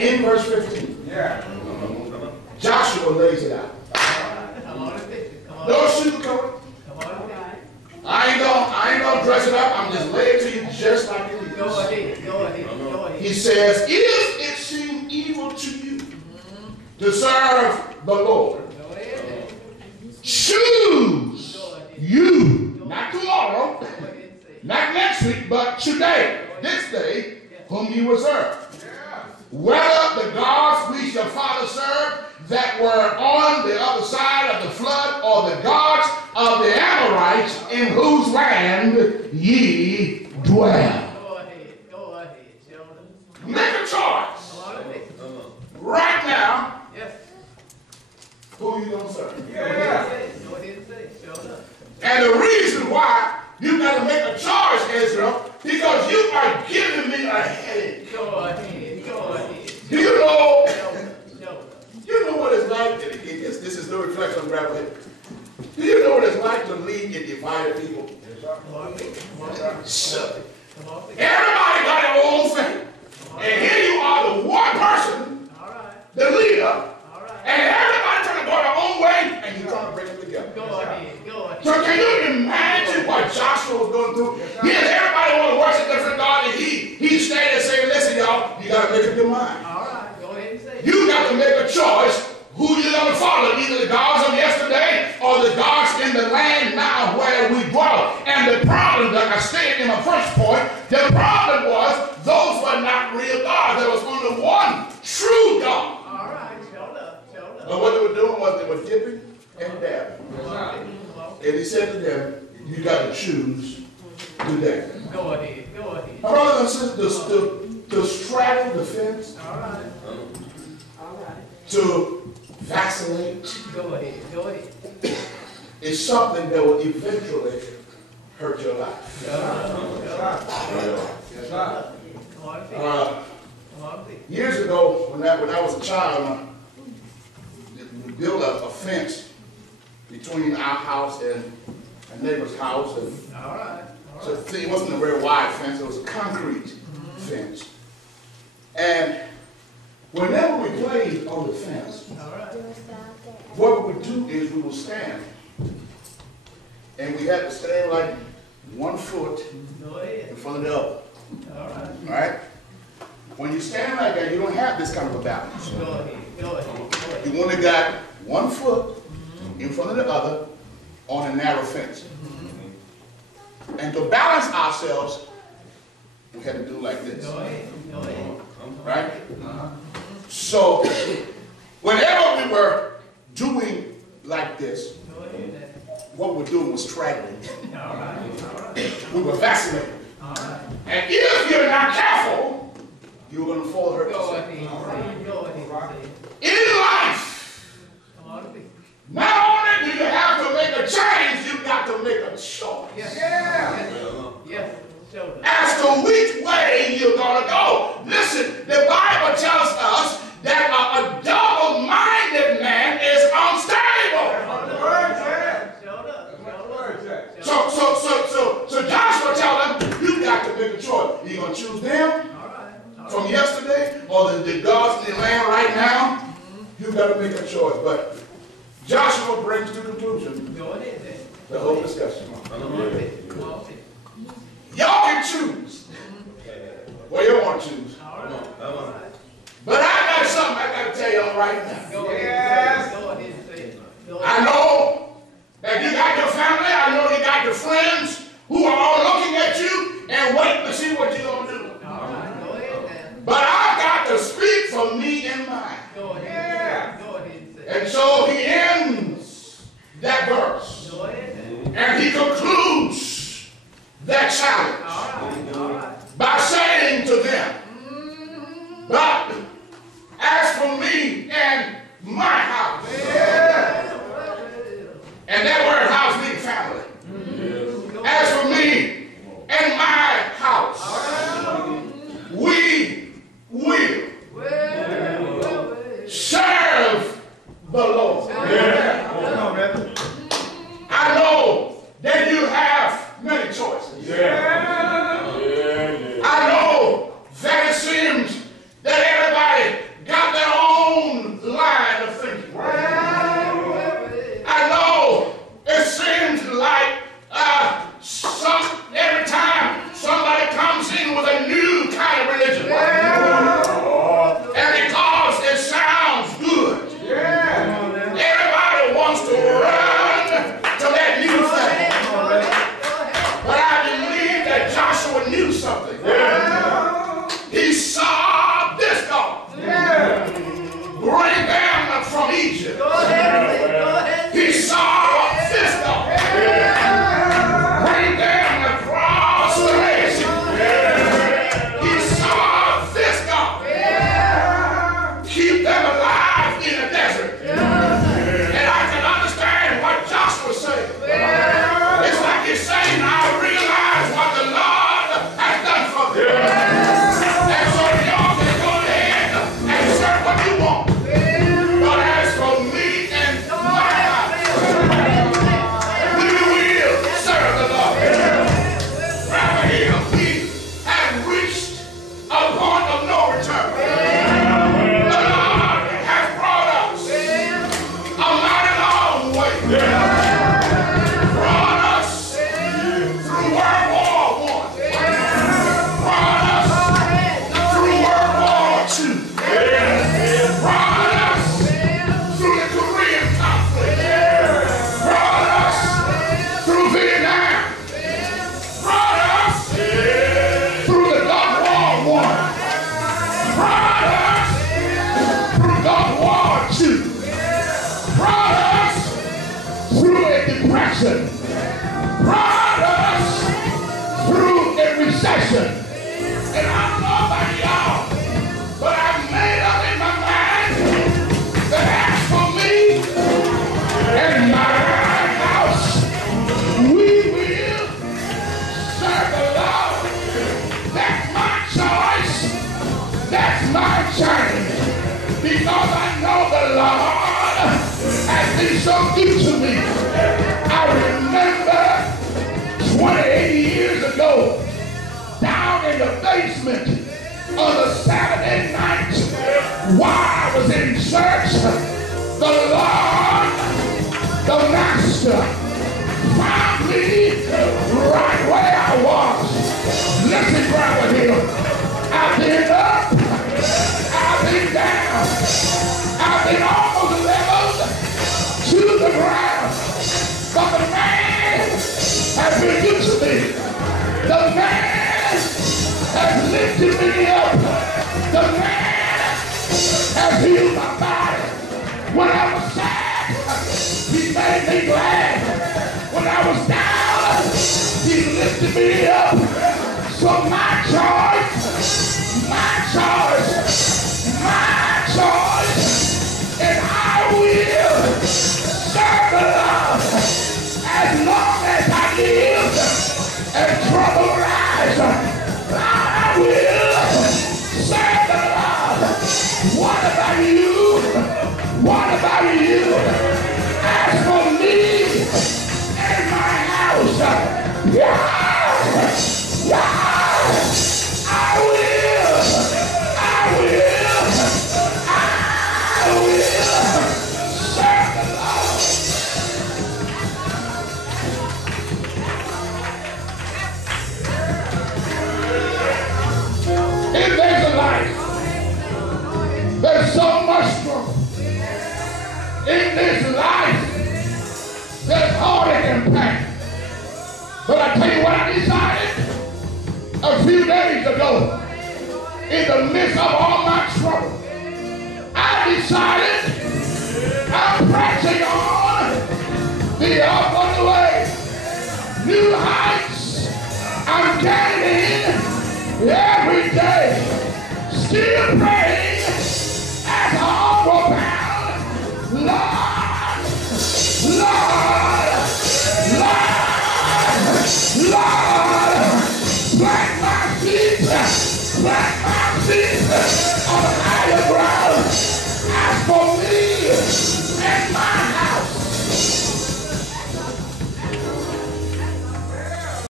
In verse 15. Yeah. Joshua lays it out. Come on. No sugarcoat. I ain't gonna dress it up. I'm just laying it to you just like it is. Go ahead. He says, if it seem evil to you to serve the Lord, choose you, not tomorrow, not next week, but today, this day, whom you will serve. Whether the gods which your father served that were on the other side of the flood, or the gods of the Amorites in whose land ye dwell. Go ahead. Make a choice. Right now. Yes. Who you gonna serve? Yeah. Go ahead and say, show up. And the reason why you got to make a choice, Israel, because you are giving me a headache. Go ahead. Do you know? No. You know what it's like? This is no reflection on gravel head. Do you know what it's like to lead and divide people? So, everybody got their own thing. And here you are, the one person, the leader, and everybody trying to go their own way, and you're trying to bring them together. Go ahead. So can you imagine what Joshua was going through? Yes, everybody want to worship different God, and he stayed and said, listen, y'all, you got to make up your mind. All right, go ahead and say it. You got to make a choice who you're going to follow, either the gods of yesterday or the gods in the land now where we dwell. And the problem, like I stated in my first point, the problem was those were not real gods. There was only one true God. All right, show up. And what they were doing was they were dipping and dabbing. And he said to them, you got to choose today. Go ahead. My brothers and sisters, to straddle the fence, All right. to vacillate, Go ahead. is something that will eventually hurt your life. Years ago, when I was a child, we built a fence between our house and a neighbor's house. And All right. so it wasn't a very wide fence, it was a concrete fence. And whenever we played on the fence, what we would do is we would stand. And we had to stand like 1 foot in front of the other. All right? When you stand like that, you don't have this kind of a balance. Go ahead. You only got 1 foot in front of the other on a narrow fence. And to balance ourselves, we had to do like this. Go ahead. Right? So, whenever we were doing like this, what we're doing was straddling. All right. We were vacillating. All right. And if you're not careful, you're going to fall hurt Go yourself. ahead. Go ahead. In life, Come on. not only do you have to make a change, you've got to make a choice. Yes. Show up. As to which way you're going to go. Listen, the Bible tells us that a double-minded man is unstable. So Joshua tells them, you got to make a choice. You're going to choose them from yesterday or the gods in the land right now. You got to make a choice. But Joshua brings to conclusion the whole discussion. Y'all can choose. Well, you want to choose. But I got something I got to tell y'all right now. I know that you got your family. I know you got your friends who are all looking at you and waiting to see what you're going to do. But I've got to speak for me and mine. And so he ends that verse. And he concludes that challenge by saying to them, but as for me and my house, and that word house means family. As for me and my house, we will serve the Lord. I know that you have many choices. depression, brought us through a recession. And I don't know about y'all, but I've made up in my mind that as for me and my house, we will serve the Lord. That's my choice. That's my change. Because I know the Lord has been so good to me. I remember 28 years ago, down in the basement on a Saturday night, while I was in church, the Lord, the Master, found me right where I was. Listen, brother here. I've been up, I've been down, I've been almost leveled to the ground. But the man has been good to me. The man has lifted me up. The man has healed my body. When I was sad, he made me glad. When I was down, he lifted me up. So my choice, and I will serve the Lord as long as I live and trouble rise. I will serve the Lord. What about you? What about you? As for me and my house, I will serve the Lord. If there's a life, there's so much struggle. In this life, there's heartache and pain. But I tell you what I decided a few days ago, in the midst of all my trouble, I decided I'm pressing on the upward way. New heights I'm gaining every day. Still praying as homeward bound. Lord, plant my feet on the